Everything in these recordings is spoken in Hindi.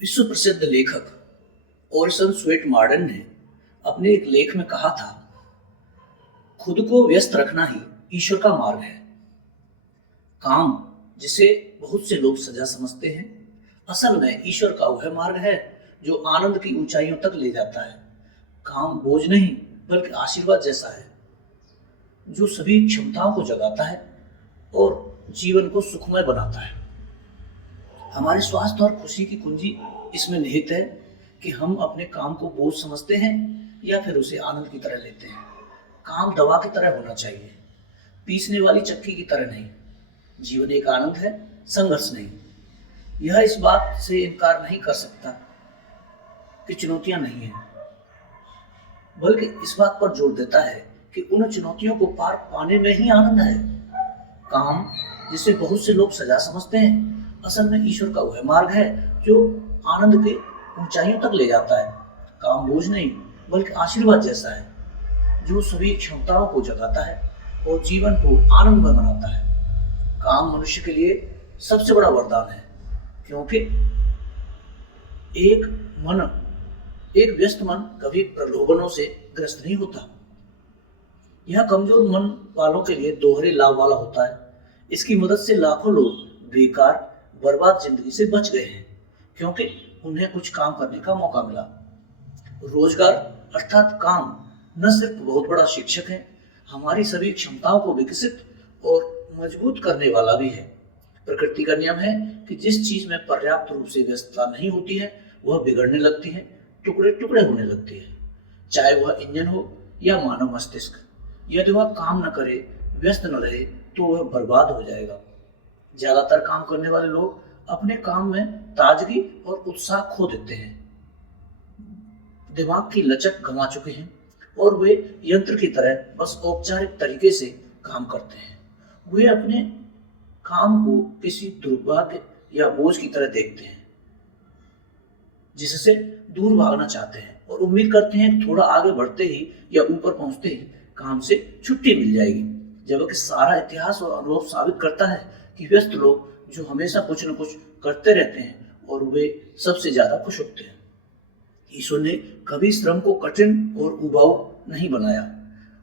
विश्व प्रसिद्ध लेखक ओरिसन स्वेट मॉर्डन ने अपने एक लेख में कहा था, खुद को व्यस्त रखना ही ईश्वर का मार्ग है। काम, जिसे बहुत से लोग सजा समझते हैं, असल में ईश्वर का वह मार्ग है जो आनंद की ऊंचाइयों तक ले जाता है। काम बोझ नहीं बल्कि आशीर्वाद जैसा है, जो सभी क्षमताओं को जगाता है और जीवन को सुखमय बनाता है। हमारे स्वास्थ्य और खुशी की कुंजी इसमें निहित है कि हम अपने काम को बोझ समझते हैं या फिर उसे आनंद की तरह लेते हैं। काम दवा की तरह होना चाहिए, पीसने वाली चक्की की तरह नहीं। जीवन एक आनंद है, संघर्ष नहीं। यह इस बात से इनकार नहीं कर सकता कि चुनौतियां नहीं हैं, बल्कि इस बात पर जोर देता है कि उन चुनौतियों को पार पाने में ही आनंद है। काम, जिसे बहुत से लोग सजा समझते हैं, असल में ईश्वर का वह मार्ग है जो आनंद के ऊंचाइयों तक ले जाता है। काम बोझ नहीं बल्कि आशीर्वाद जैसा है, जो सभी क्षमताओं को जगाता है और जीवन को आनंदमय बनाता है। काम मनुष्य के लिए सबसे बड़ा वरदान है, क्योंकि एक व्यस्त मन कभी प्रलोभनों से ग्रस्त नहीं होता। यह कमजोर मन वालों के लिए दोहरे लाभ वाला होता है। इसकी मदद से लाखों लोग बेकार बर्बाद जिंदगी से बच गए हैं, क्योंकि उन्हें कुछ काम करने का मौका मिला। रोजगार अर्थात काम न सिर्फ बहुत बड़ा शिक्षक है, हमारी सभी क्षमताओं को विकसित और मजबूत करने वाला भी है। प्रकृति का नियम है कि जिस चीज में पर्याप्त रूप से व्यस्तता नहीं होती है, वह बिगड़ने लगती है, टुकड़े टुकड़े होने लगती है। चाहे वह इंजन हो या मानव मस्तिष्क, यदि वह काम न करे, व्यस्त न रहे, तो वह बर्बाद हो जाएगा। ज्यादातर काम करने वाले लोग अपने काम में ताजगी और उत्साह खो देते हैं, दिमाग की लचक गंवा चुके हैं और वे यंत्र की तरह बस औपचारिक तरीके से काम करते हैं। वे अपने काम को किसी दुर्भाग्य या बोझ की तरह देखते हैं, जिससे दूर भागना चाहते हैं और उम्मीद करते हैं कि थोड़ा आगे बढ़ते ही या ऊपर पहुंचते ही काम से छुट्टी मिल जाएगी। जबकि सारा इतिहास और अनुभव साबित करता है कि व्यस्त लोग जो हमेशा कुछ न कुछ करते रहते हैं और वे सबसे ज्यादा खुश होते हैं। ईश्वर ने कभी श्रम को कठिन और उबाऊ नहीं बनाया,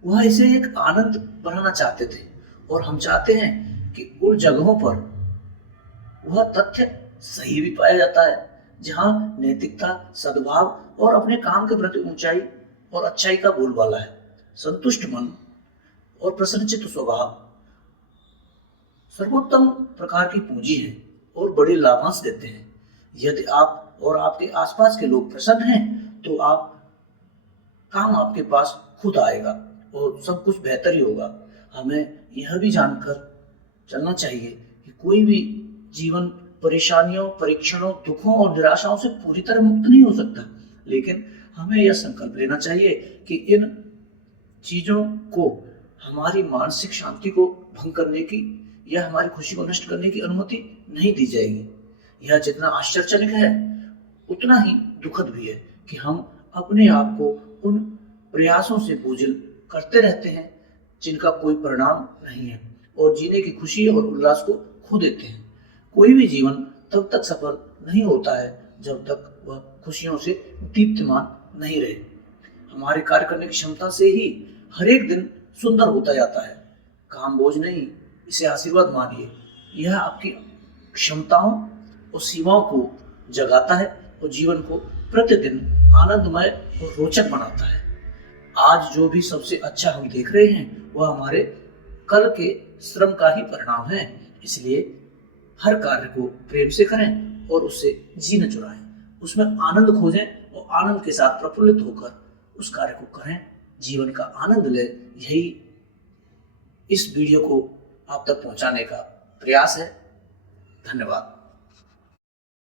वह इसे एक आनंद बनाना चाहते थे। और हम चाहते हैं कि उन जगहों पर वह तथ्य सही भी पाया जाता है जहां नैतिकता, सद्भाव और अपने काम के प्रति ऊंचाई और अच्छाई का बोलबाला है। संतुष्ट मन और प्रसन्नचित्त स्वभाव सर्वोत्तम प्रकार की पूंजी है और बड़े लाभांश देते हैं। यदि आप और आपके आसपास के लोग प्रसन्न हैं, तो काम आपके पास खुद आएगा और सब कुछ बेहतर ही होगा। हमें यह भी जानकर चलना चाहिए कि कोई भी जीवन परेशानियों, परीक्षणों, दुखों और निराशाओं से पूरी तरह मुक्त नहीं हो सकता, लेकिन हमें यह संकल्प लेना चाहिए कि इन चीजों को हमारी मानसिक शांति को भंग करने की या हमारी खुशी को नष्ट करने की अनुमति नहीं दी जाएगी। यह जितना आश्चर्यजनक है, उतना ही दुखद भी है कि हम अपने आप को उन प्रयासों से बोझिल करते रहते हैं जिनका कोई परिणाम नहीं है और जीने की खुशी और उल्लास को खो देते हैं। कोई भी जीवन तब तक सफल नहीं होता है जब तक वह खुशियों से दीप्तिमान नहीं रहे। हमारे कार्य करने की क्षमता से ही हर एक दिन सुंदर होता जाता है। काम बोझ नहीं, इसे आशीर्वाद मानिए। यह आपकी क्षमताओं और सीमाओं को जगाता है और जीवन को प्रतिदिन आनंदमय और रोचक बनाता है। आज जो भी सबसे अच्छा हम देख रहे हैं, वह हमारे कल के श्रम का ही परिणाम है। इसलिए हर कार्य को प्रेम से करें और उससे जीना चुराएं, उसमें आनंद खोजें और आनंद के साथ प्रफुल्लित होकर उस कार्य को करें, जीवन का आनंद लें। यही इस वीडियो को आप तक पहुंचाने का प्रयास है। धन्यवाद।